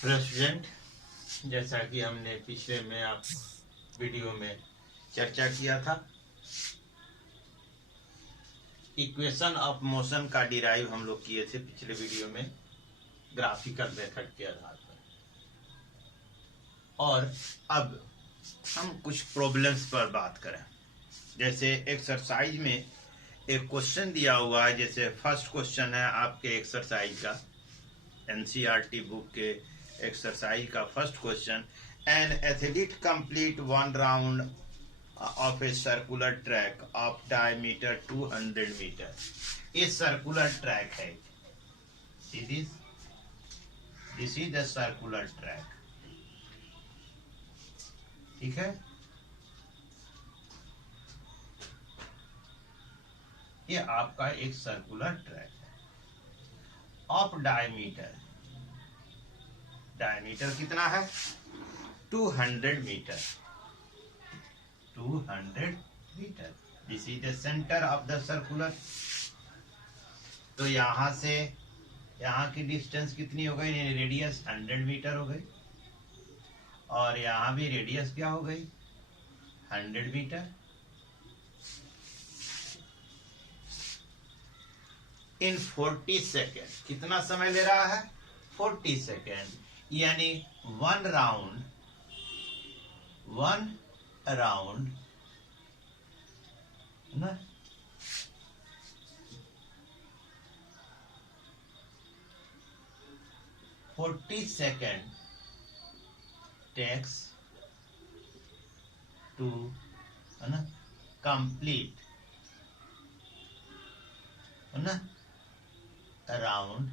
President, जैसा कि हमने पिछले में आप वीडियो में चर्चा किया था, इक्वेशन ऑफ मोशन का डिराइव हम लोग किए थे पिछले वीडियो में ग्राफिकल मेथड के आधार पर। और अब हम कुछ प्रॉब्लम्स पर बात करें। जैसे एक्सरसाइज में एक क्वेश्चन दिया हुआ है, जैसे फर्स्ट क्वेश्चन है आपके एक्सरसाइज का, एनसीईआरटी बुक के एक्सरसाइज का first question, an athlete complete one round of a circular track of diameter 200 metre. ये सर्कुलर ट्रैक है, this is the circular track, ठीक है। ये आपका एक सर्कुलर ट्रैक है ऑफ डायमीटर, डायमीटर कितना है 200 metre, 200 metre. This is the centre of the circular. तो यहां से यहां की डिस्टेंस कितनी हो गई, रेडियस 100 मीटर हो गई, और यहां भी रेडियस क्या हो गई 100 मीटर। इन 40 सेकेंड, कितना समय ले रहा है 40 सेकेंड, यानी one round 40 second takes to complete round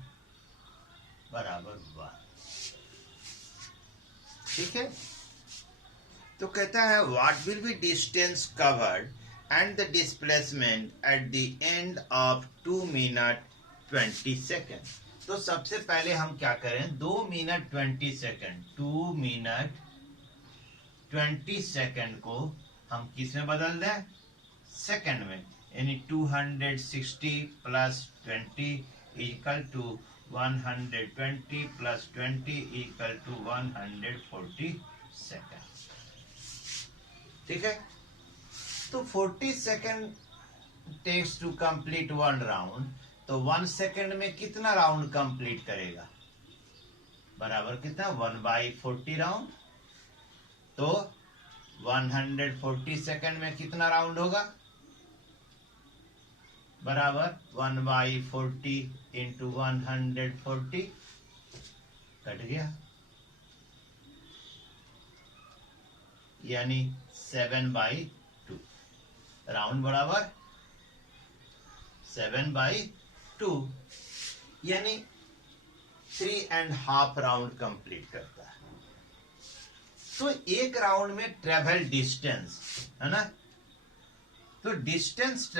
बराबर 1, ठीक है। तो कहता है what will be distance covered and the displacement at the end of 2 minute 20 second. तो सबसे पहले हम क्या करें, 2 मिनट 20 सेकेंड, 2 मिनट 20 सेकेंड को हम किस में बदल दें, सेकेंड में, यानी 260 plus 20 equal to 120 plus 20 equal to 140 second, ठीक है। तो 40 second takes to complete one round, तो 1 सेकेंड में कितना राउंड कंप्लीट करेगा, बराबर कितना 1/40 राउंड। तो 140 सेकेंड में कितना राउंड होगा, बराबर 1/40 इंटू 140, कट गया, यानी 7/2 राउंड बराबर 7/2, यानी 3.5 राउंड कंप्लीट करता है। तो एक राउंड में ट्रेवल डिस्टेंस है ना, तो डिस्टेंस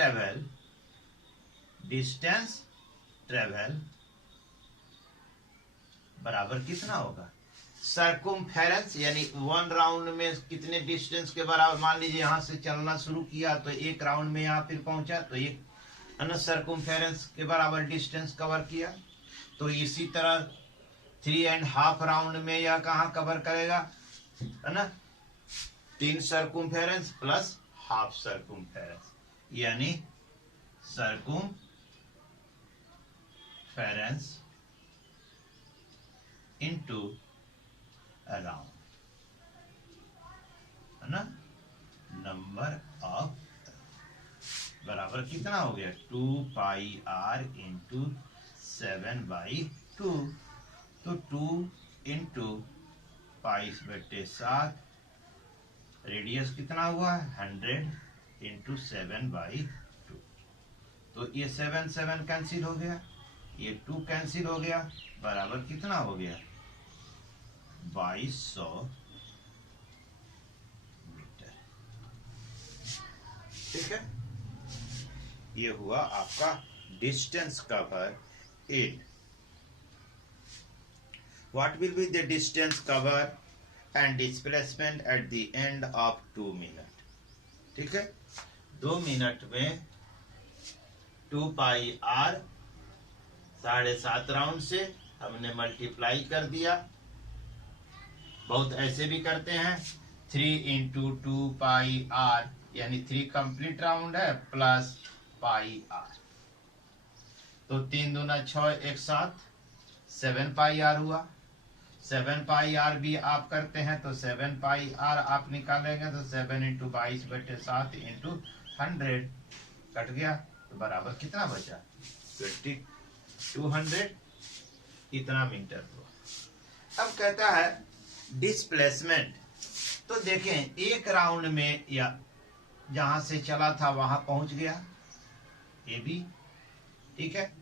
ट्रेवल बराबर कितना होगा, सर्कुम्फेरेंस, यानी वन राउंड में कितने डिस्टेंस के बराबर, मान लीजिए यहां से चलना शुरू किया तो एक राउंड में यहां फिर पहुंचा, तो एक सर्कुम्फेरेंस के बराबर डिस्टेंस कवर किया। तो इसी तरह 3.5 राउंड में यह कहां कवर करेगा, है ना, 3 सर्कुम्फेरेंस प्लस हाफ सर्कुम्फेरेंस, यानी सर्कुम्फेरेंस इनटू राउंड, है ना, नंबर ऑफ बराबर कितना हो गया 2πr इंटू 7/2। तो 2 इंटू 5/7, रेडियस कितना हुआ 100 इंटू 7/2। तो ये 7 कैंसिल हो गया, ये 2 कैंसिल हो गया, बराबर कितना हो गया 2200 मीटर, ठीक है। ये हुआ आपका distance cover in. What will be the distance cover and displacement at the end of 2 minute, ठीक है। 2 मिनट में 2πr 7.5 राउंड से हमने मल्टीप्लाई कर दिया, बहुत ऐसे भी करते हैं 3 इंटू 2 पाई r, यानी 3 कंप्लीट राउंड है प्लस पाई r, तो 3 दूना 6 एक साथ 7 पाई r हुआ। 7 पाई r भी आप करते हैं तो 7 पाई r आप निकालेंगे तो 7 इंटू 22/7 इंटू 100 कट गया, तो बराबर कितना बचा 200 इतना मीटर हुआ। अब कहता है डिस्प्लेसमेंट, तो देखें एक राउंड में या जहां से चला था वहां पहुंच गया ए बी, ठीक है।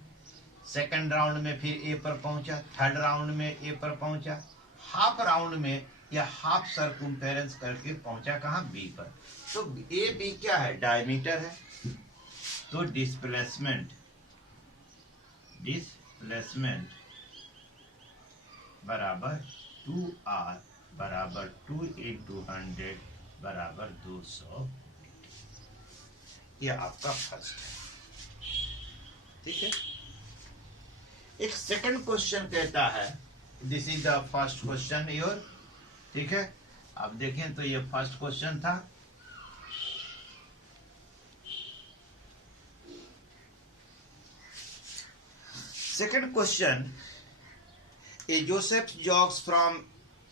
सेकंड राउंड में फिर ए पर पहुंचा, थर्ड राउंड में ए पर पहुंचा, हाफ राउंड में या हाफ सर्कमफेरेंस करके पहुंचा कहां बी पर। तो ए बी क्या है डायमीटर है, तो डिस्प्लेसमेंट बराबर 2r बराबर 2 इंटू 100 बराबर 200। यह आपका फर्स्ट है, ठीक है। एक सेकंड क्वेश्चन कहता है, this is the first question your, ठीक है। आप देखें तो ये फर्स्ट क्वेश्चन था। Second question, a Joseph jogs from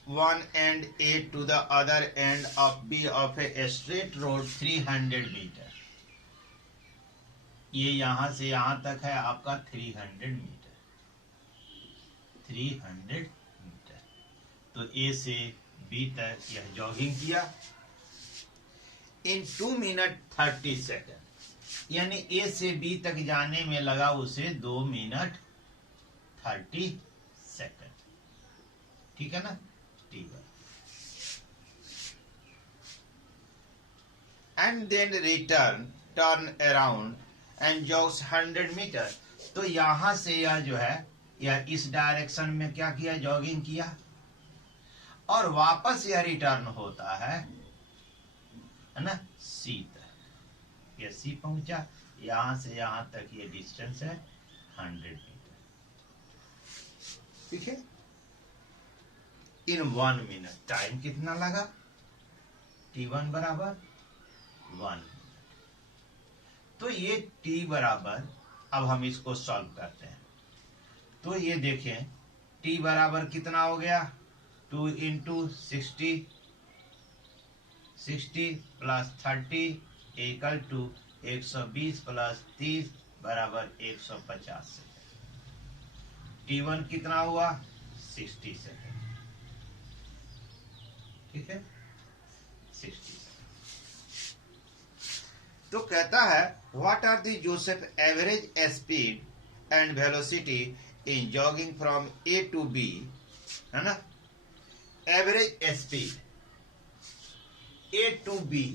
one end A to the other end of B of a straight road 300 metre. ये यहां से यहां तक है आपका 300 मीटर, 300 मीटर। तो A से B तक यह जॉगिंग किया इन 2 मिनट 30 सेकंड, यानी A से B तक जाने में लगा उसे 2 मिनट 30 सेकंड, ठीक है ना। And then turn around and jogs 100 metre. तो यहां से यह जो है यह इस डायरेक्शन में क्या किया, जॉगिंग किया, और वापस यह रिटर्न होता है ना सी तक। यह सी पहुंचा, यहां से यहां तक ये डिस्टेंस है 100 मीटर, ठीक है। इन 1 मिनट टाइम कितना लगा, t1 बराबर 1 मिनट। तो ये t बराबर, अब हम इसको सॉल्व करते हैं, तो ये देखें t बराबर कितना हो गया 2 into 60 plus 30 equal to 120 plus 30 बराबर 150 सेकेंड। t1 कितना हुआ 60 सेकेंड, ठीक है 60। तो कहता है what are the Joseph average speed and velocity in jogging from A to B, है ना। Average speed A to B,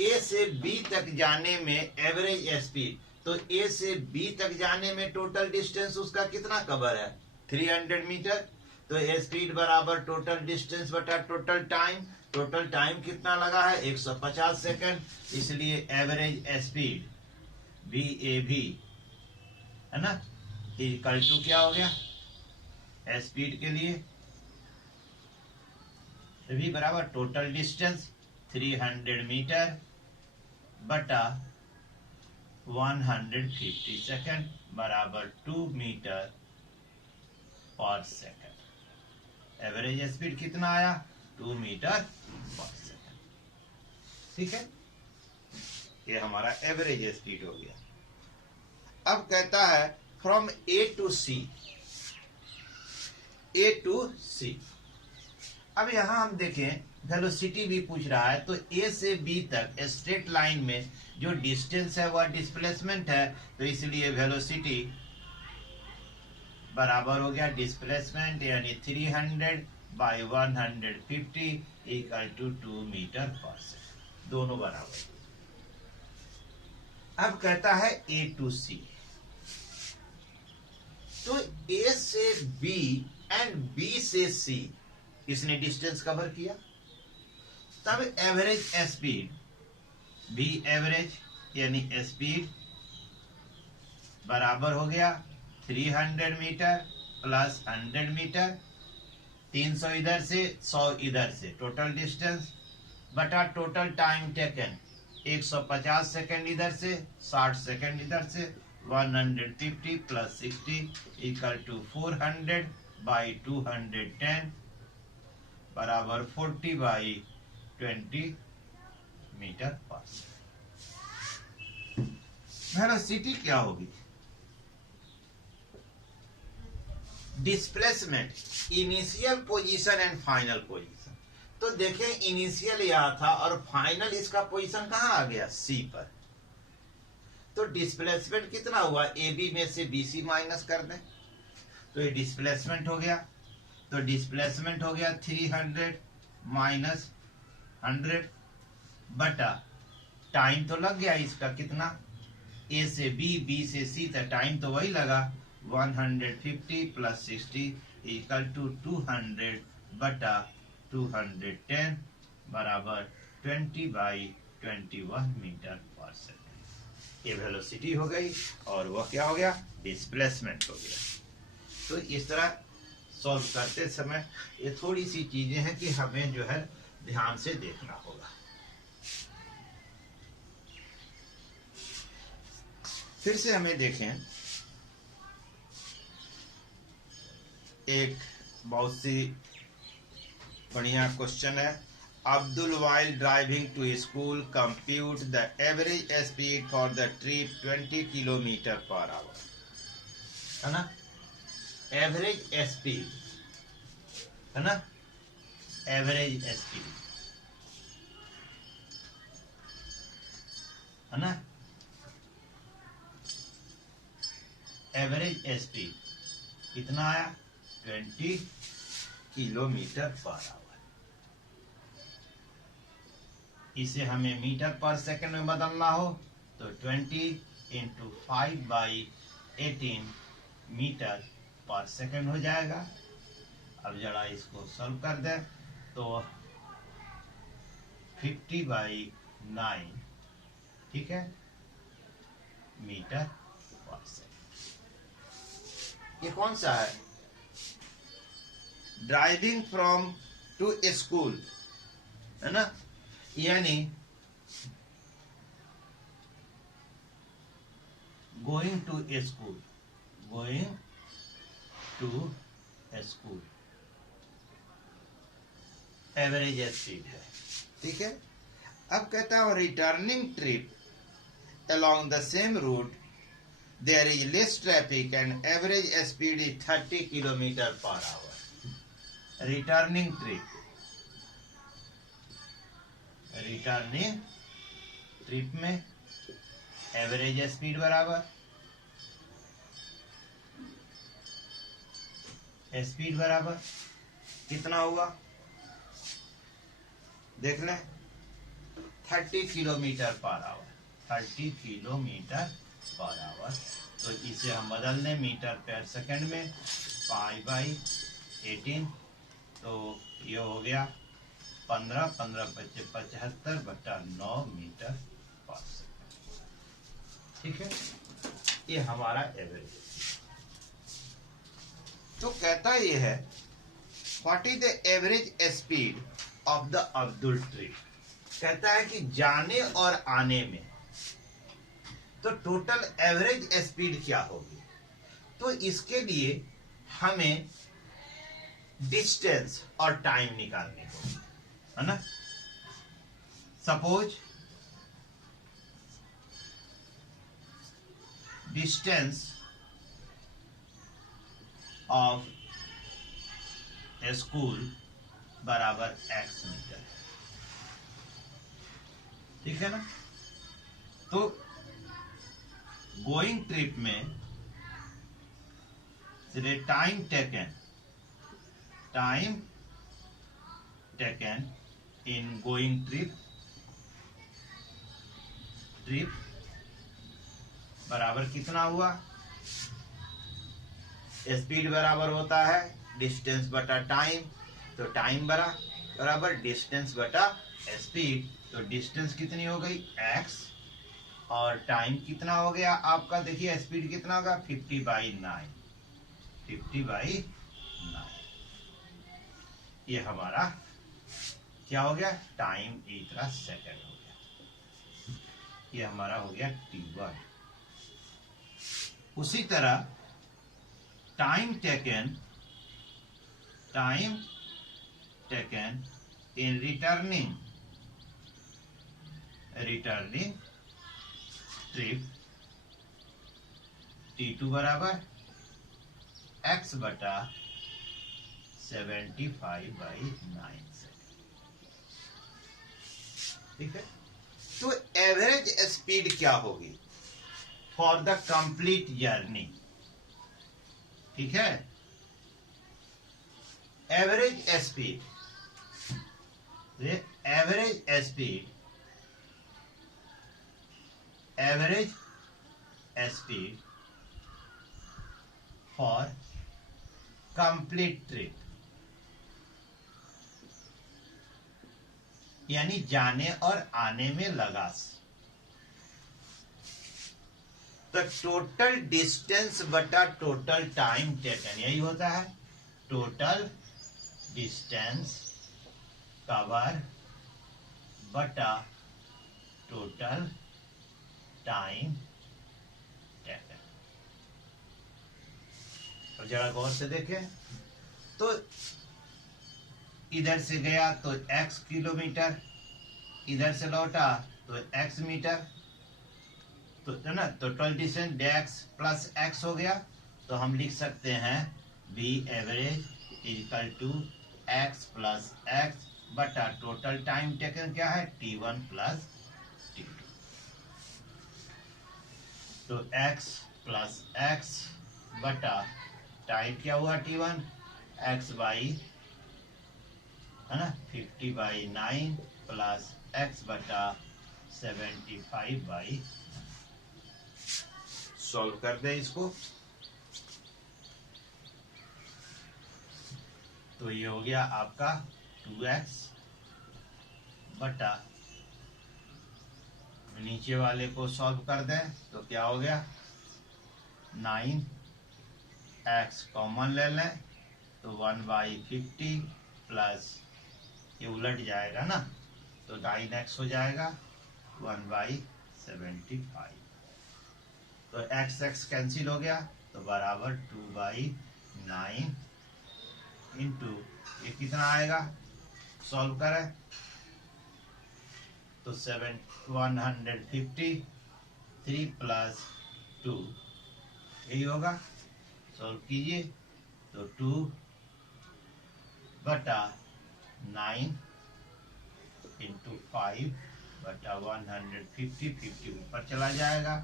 A से बी तक जाने में एवरेज स्पीड, तो ए से बी तक जाने में टोटल डिस्टेंस उसका कितना कवर है 300 मीटर। तो स्पीड बराबर टोटल डिस्टेंस बटा टोटल टाइम, टोटल टाइम कितना लगा है 150 सेकंड, इसलिए एवरेज स्पीड बी ए भी, है ना, इक्वल टू क्या हो गया स्पीड के लिए भी बराबर टोटल डिस्टेंस 300 मीटर बटा 150 सेकंड बराबर 2 मीटर पर सेकंड। एवरेज स्पीड कितना आया 2 मीटर पर सेकंड, ठीक है। ये हमारा एवरेज स्पीड हो गया। अब कहता है from A to C, A to C. अब यहां हम देखें वेलोसिटी भी पूछ रहा है, तो ए से बी तक स्ट्रेट लाइन में जो डिस्टेंस है वह डिस्प्लेसमेंट है, तो इसलिए वेलोसिटी बराबर हो गया डिस्प्लेसमेंट, यानी 300 बाई 150 इक्वल टू 2 मीटर पर सेकंड, दोनों बराबर। अब कहता है ए टू सी, तो ए से बी एंड बी से सी इसने डिस्टेंस कवर किया, तब एवरेज स्पीड बी एवरेज यानी स्पीड बराबर हो गया 300 मीटर प्लस 100 मीटर 300 इधर से, 100 इधर से, टोटल डिस्टेंस बटा टोटल टाइम टेकन, 150 सेकेंड इधर से, 60 सेकेंड इधर से, 150 प्लस 60 इक्वल टू 400 बाई 210 बराबर 40 बाई 20 मीटर पर सेकेंड। वेलोसिटी क्या होगी? Displacement, initial position and final position. तो देखें इनिशियल यहां था और फाइनल इसका पोजीशन कहां आ गया? सी पर। तो डिस्प्लेसमेंट कितना हुआ? ए बी में से बी सी माइनस कर दें तो ये डिस्प्लेसमेंट हो गया। तो डिस्प्लेसमेंट हो गया 300 माइनस 100 बटा टाइम तो लग गया इसका कितना? ए से बी, बी से सी तक टाइम तो वही लगा, 150 प्लस 60 इक्वल टू 200 बटा 210 बराबर 20 बाई 21 मीटर पर सेकेंड। ये वेलोसिटी हो गई और वह क्या हो गया? डिस्प्लेसमेंट हो गया। तो इस तरह सॉल्व करते समय ये थोड़ी सी चीजें हैं कि हमें जो है ध्यान से देखना होगा। फिर से हमें देखें एक बहुत सी बढ़िया क्वेश्चन है। Abdul while driving to school compute the average speed for the trip 20 kilometre पर आवर, है ना? एवरेज स्पीड, है ना? एवरेज स्पीड, है ना? एवरेज स्पीड कितना आया? 20 किलोमीटर पर आवर। इसे हमें मीटर पर सेकंड में बदलना हो तो 20 इंटू 5 बाई 18 मीटर पर सेकंड हो जाएगा। अब जरा इसको सॉल्व कर दें तो 50 बाई 9, ठीक है, मीटर पर सेकंड। ये कौन सा है? ड्राइविंग फ्रॉम टू स्कूल, है ना? यानी going to school, going to school average speed है, ठीक है। अब कहता हूं returning trip along the same route there is less traffic and average speed is 30 kilometer per hour. Returning trip, returning trip में एवरेज स्पीड बराबर speed बराबर कितना हुआ? देख लें, 30 किलोमीटर पर आवर, 30 किलोमीटर पर आवर। तो इसे हम बदल दें मीटर पर सेकंड में, 5 बाई 18, तो ये हो गया 15 15 बच्चे 75 बटा 9 मीटर पर सेकंड, ठीक है। ये हमारा एवरेज। तो कहता ये है what is the average speed of the Abdul trip. कहता है कि जाने और आने में तो टोटल एवरेज स्पीड क्या होगी। तो इसके लिए हमें डिस्टेंस और टाइम निकालनी होगी, है ना। सपोज डिस्टेंस ऑफ स्कूल बराबर x मीटर, ठीक है ना। तो गोइंग ट्रिप में time taken in going trip बराबर कितना हुआ? स्पीड बराबर होता है डिस्टेंस बटा टाइम, तो टाइम बराबर डिस्टेंस बटा स्पीड। तो डिस्टेंस कितनी हो गई? x, और टाइम कितना हो गया आपका? देखिए स्पीड कितना होगा? 50 बाई 9, 50 बाई 9। ये हमारा क्या हो गया, टाइम इतना सेकंड हो गया, ये हमारा हो गया T1। उसी तरह time taken in returning trip T2 बराबर x बटा 75/9 सेकेंड। ठीक है, तो एवरेज स्पीड क्या होगी फॉर द कंप्लीट जर्नी। ठीक है, average speed for complete trip, यानी जाने और आने में लगा, तो टोटल डिस्टेंस बटा टोटल टाइम टेकन, यही होता है टोटल डिस्टेंस कवर बटा टोटल टाइम टेकन। और जरा गौर से देखें तो इधर से गया तो x किलोमीटर, इधर से लौटा तो x मीटर, तो है ना, तो total distance dx plus x हो गया। तो हम लिख सकते हैं v average equal to x plus x बटा टोटल टाइम टेकन क्या है T1 प्लस T2। तो x प्लस x बटा टाइम क्या हुआ T1 x बाई, है ना, 50/9 प्लस x बटा 75/, सॉल्व कर दे इसको, तो ये हो गया आपका 2x बटा, नीचे वाले को सॉल्व कर दें तो क्या हो गया 9x कॉमन ले लें तो 1/50 प्लस ये उलट जाएगा ना तो 9x हो जाएगा 1/75, तो x कैंसिल हो गया तो बराबर 2/9 इंटू ये कितना आएगा, सॉल्व करें तो 150 3 प्लस 2 यही होगा, सॉल्व कीजिए तो 2 बटा 9 इंटू 5 बटा 150, 50 ऊपर चला जाएगा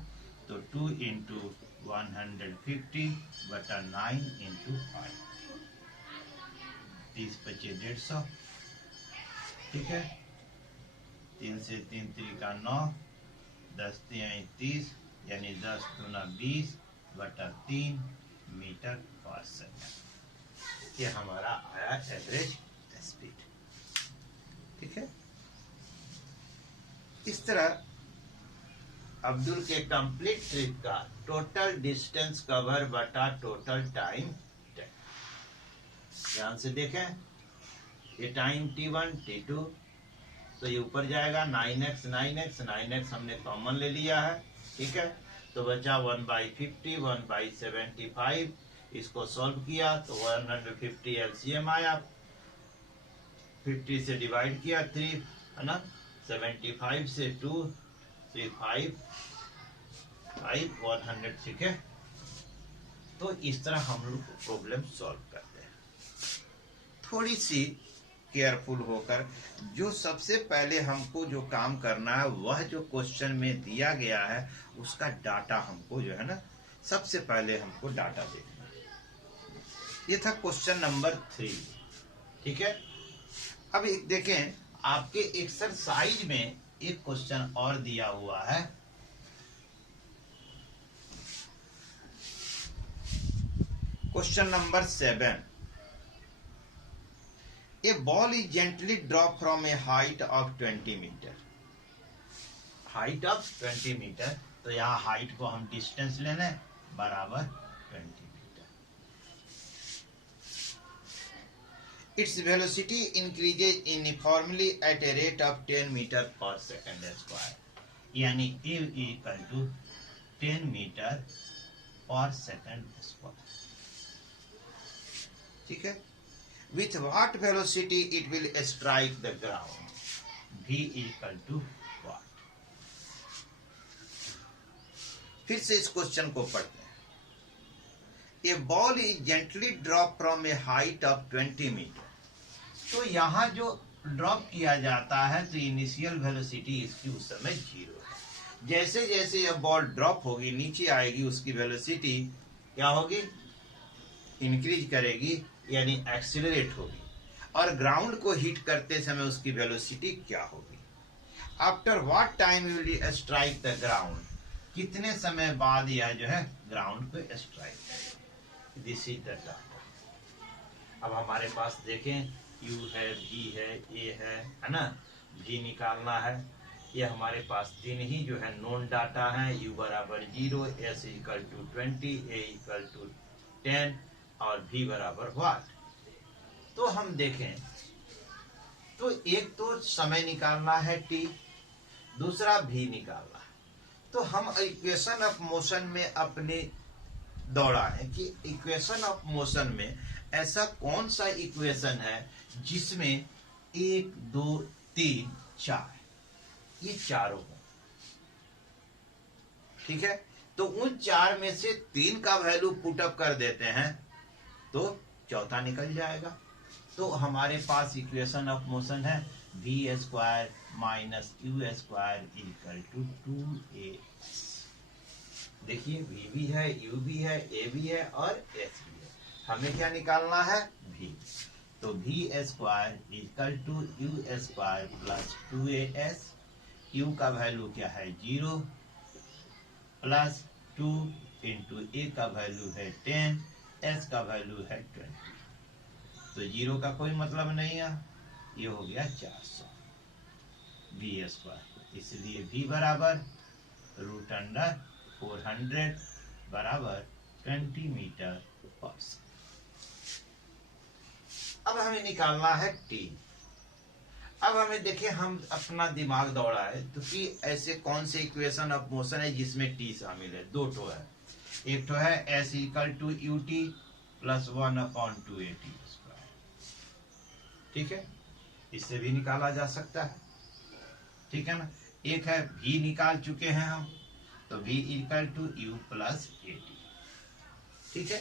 तो 2 इंटू 150 बटा 9 इंटू 5, 30 × 5 150। ठीक है, 3 से 3 त्रिका 9, 10 × 30 यानी 10 × 20 बटा 3 मीटर पर सेकंड। ये हमारा आया एवरेज स्पीड। ठीक है, इस तरह अब्दुल के कंप्लीट ट्रिप का टोटल डिस्टेंस कवर बटा टोटल टाइम, ध्यान से देखें, ये टाइम T1 T2, तो ये ऊपर जाएगा 9x 9x 9x हमने कॉमन ले लिया है। ठीक है, तो बचा 1/50 1/75, इसको सॉल्व किया तो 150 एलसीएम आया, 50 से डिवाइड किया 3, है ना, 75 से 2 3 5 100। ठीक है, तो इस तरह हम लोग प्रॉब्लम सॉल्व करते हैं, थोड़ी सी केयरफुल होकर। जो सबसे पहले हमको जो काम करना है वह जो क्वेश्चन में दिया गया है उसका डाटा हमको जो है ना सबसे पहले हमको डाटा देखना है। ये था क्वेश्चन नंबर 3। ठीक है, अब एक देखें आपके एक्सरसाइज में एक क्वेश्चन और दिया हुआ है, question number 7। A ball is gently dropped from a height of 20 meter. Height of 20 metre, तो यहाँ हाइट को हम डिस्टेंस लेने बराबर 20 metre. its velocity increases uniformly at a rate of 10 meter per second square, यानी u equal to 10 meter per second square. ठीक है. With what velocity it will strike the ground? v equal to what? फिर से इस question को पढ़ते हैं. A ball is gently dropped from a height of 20 meter. तो यहाँ जो ड्रॉप किया जाता है तो इनिशियल वेलोसिटी इसकी उस समय 0 है. जैसे जैसे यह बॉल ड्रॉप होगी नीचे आएगी उसकी वेलोसिटी क्या होगी? इंक्रीज करेगी यानी एक्सीलरेट होगी. और ग्राउंड को हिट करते समय उसकी वेलोसिटी क्या होगी? After what time will it strike the ground? कितने समय बाद यह जो है ग्राउंड को स्ट्राइक करेगी? This is the data. अब हमारे पास देखें u है, v है, a है ना. v निकालना है. ये हमारे पास तीन ही जो है नोन डाटा है. u बराबर 0, s equal to 20, a equal to 10 और v बराबर वाट. तो हम देखें तो एक तो समय निकालना है t, दूसरा v निकालना है. तो हम इक्वेशन ऑफ मोशन में अपने दौड़ा है कि इक्वेशन ऑफ मोशन में ऐसा कौन सा इक्वेशन है जिसमें 1, 2, 3, 4 ये चारों हो. ठीक है. तो उन चार में से 3 का वैल्यू पुट अप कर देते हैं तो चौथा निकल जाएगा. तो हमारे पास इक्वेशन ऑफ मोशन है v square minus u square equal to 2as. देखिए v भी है, u भी है, a भी है और s भी है. हमें क्या निकालना है? v. तो v square equal to u square plus 2as. u का वैल्यू क्या है? 0 प्लस 2 इंटू a का वैल्यू है 10, s का वैल्यू है 20. तो 0 का कोई मतलब नहीं है. ये हो गया 400 v स्क्वायर. इसलिए v बराबर रूट अंडर 400 बराबर 20 मीटर पर सेकंड. अब हमें निकालना है t. अब हमें देखें हम अपना दिमाग दौड़ा है तो कि ऐसे कौन से इक्वेशन ऑफ मोशन है जिसमें t शामिल है. दो ठो है. एक ठो है s equal to ut plus 1/2at square. ठीक है. इससे भी निकाला जा सकता है. ठीक है ना. एक है v निकाल चुके हैं हम तो v equal to u plus at. ठीक है.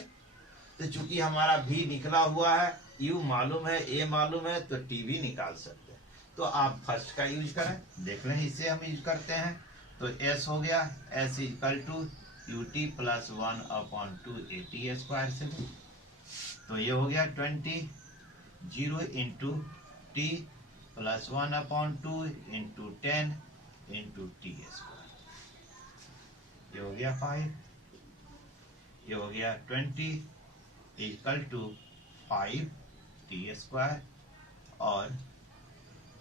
तो चूंकि हमारा v निकला हुआ है, u मालूम है, a मालूम है तो t भी निकाल सकते हैं. तो आप फर्स्ट का यूज करें. देख लें इससे हम यूज करते हैं. तो s हो गया s equal to ut plus 1/2at square से. तो ये हो गया 20 0 into t plus 1/2 into 10 into t square. ये हो गया 5. ये हो गया 20 इक्वल टू 5 t स्क्वायर और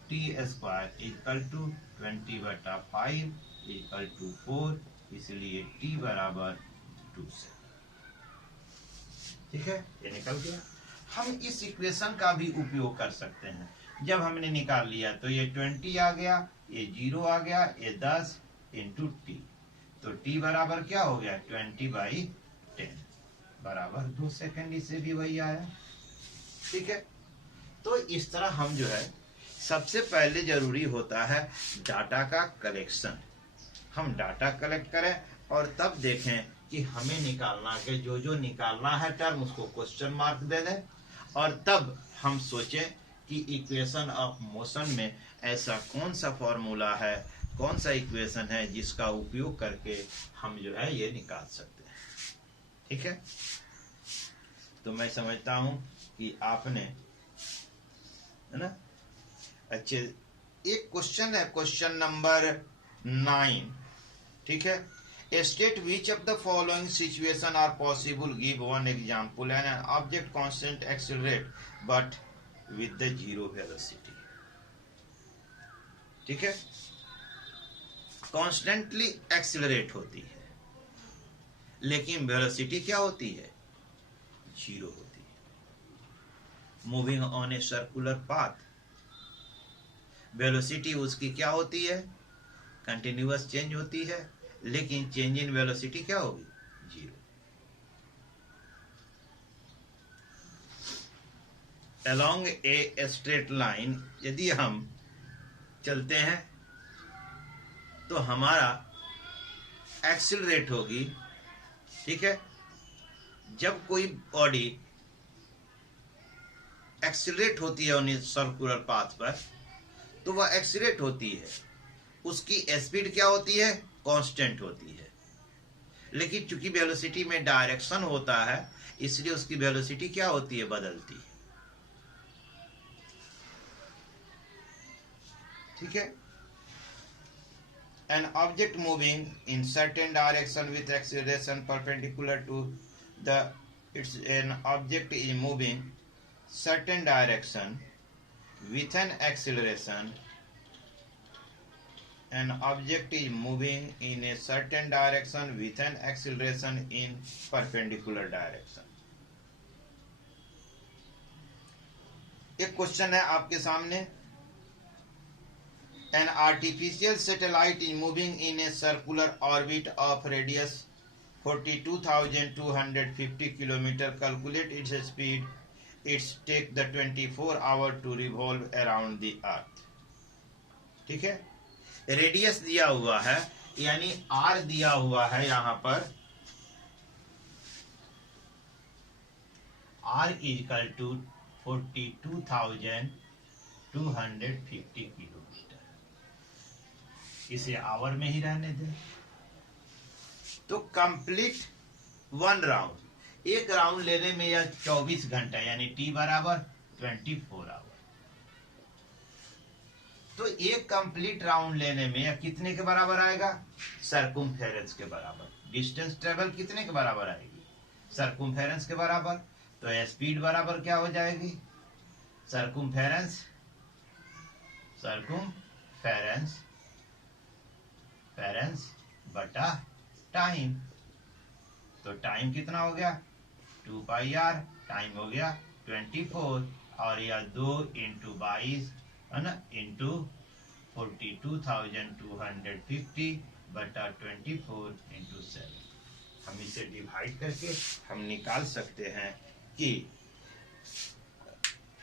t square equal to 20/5 equal to 4. इसलिए t बराबर 2 से. ठीक है. ये निकल गया. हम इस इक्वेशन का भी उपयोग कर सकते हैं. जब हमने निकाल लिया तो ये 20 आ गया, ये 0 आ गया, ये 10 इंटू टी. तो t बराबर क्या हो गया? 20/10 बराबर 2 सेकंड. इससे भी वही आया. ठीक है. तो इस तरह हम जो है सबसे पहले जरूरी होता है डाटा का कलेक्शन. हम डाटा कलेक्ट करें और तब देखें कि हमें निकालना है. जो जो निकालना है टर्म उसको क्वेश्चन मार्क दे दें और तब हम सोचें कि इक्वेशन ऑफ मोशन में ऐसा कौन सा फॉर्मूला है, कौन सा इक्वेशन है जिसका उपयोग करके हम जो है ये निकाल सकते हैं. ठीक है. तो मैं समझता हूं कि आपने है ना. अच्छे. एक क्वेश्चन है क्वेश्चन नंबर 9. ठीक है. A state which of the following situation are possible? Give one example. And an object constant accelerate but with the zero velocity. ठीक है. कॉन्स्टेंटली एक्सिलरेट होती है लेकिन वेलोसिटी क्या होती है? 0 होती है. Moving on a circular path, velocity उसकी क्या होती है, कंटिन्यूअस चेंज होती है, लेकिन चेंज इन वेलोसिटी क्या होगी, zero. Along a straight line यदि हम चलते हैं तो हमारा एक्सिलरेट होगी, ठीक है। जब कोई बॉडी एक्सिलरेट होती है उन सर्कुलर पाथ पर, तो वह एक्सिलरेट होती है, उसकी स्पीड क्या होती है, कांस्टेंट होती है। लेकिन चूंकि वेलोसिटी में डायरेक्शन होता है, इसलिए उसकी वेलोसिटी क्या होती है, बदलती है, ठीक है। An object moving in certain direction with acceleration perpendicular to the an object is moving certain direction with an acceleration. An object is moving in a certain direction with an acceleration in perpendicular direction. एक question है आपके सामने, an artificial satellite is moving in a circular orbit of radius 42,250 km. Calculate its speed. It takes the 24 hours to revolve around the earth. ठीक है, radius दिया हुआ है, यानी आर दिया हुआ है यहां पर, आर इक्वल टू 42,250 किलोमीटर। इसे आवर में ही रहने दें। तो कंप्लीट वन राउंड, एक राउंड लेने में यह 24 घंटा, यानी टी बराबर 24 आवर। तो एक कंप्लीट राउंड लेने में यह कितने के बराबर आएगा, सर्कुम्फेरेंस के बराबर। डिस्टेंस ट्रेवल कितने के बराबर आएगी, सर्कुम्फेरेंस के बराबर। तो स्पीड बराबर क्या हो जाएगी, सर्कुम्फेरेंस बटा टाइम। तो टाइम कितना हो गया, 2πr, टाइम हो गया 24, और यह 2 × 22 है ना, इंटू 42,250 बटा 24 × 7। हम इसे डिवाइड करके हम निकाल सकते हैं कि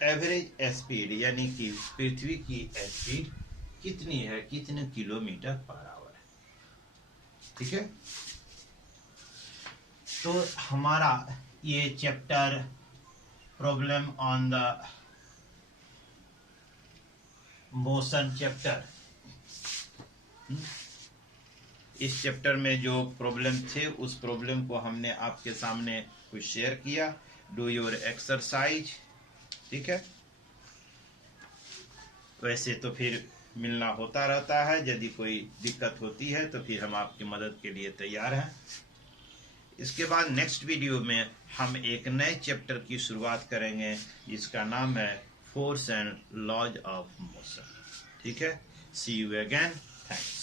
एवरेज स्पीड, यानी कि पृथ्वी की स्पीड कितनी है, कितने किलोमीटर पर आवर है, ठीक है। तो हमारा ये chapter problem on the motion chapter, इस चैप्टर में जो प्रॉब्लम थे उस प्रॉब्लम को हमने आपके सामने कुछ शेयर किया। डू योर एक्सरसाइज, ठीक है। वैसे तो फिर मिलना होता रहता है, यदि कोई दिक्कत होती है तो फिर हम आपकी मदद के लिए तैयार हैं। इसके बाद नेक्स्ट वीडियो में हम एक नए चैप्टर की शुरुआत करेंगे जिसका नाम है force and laws of motion, ठीक है। See you again, thanks.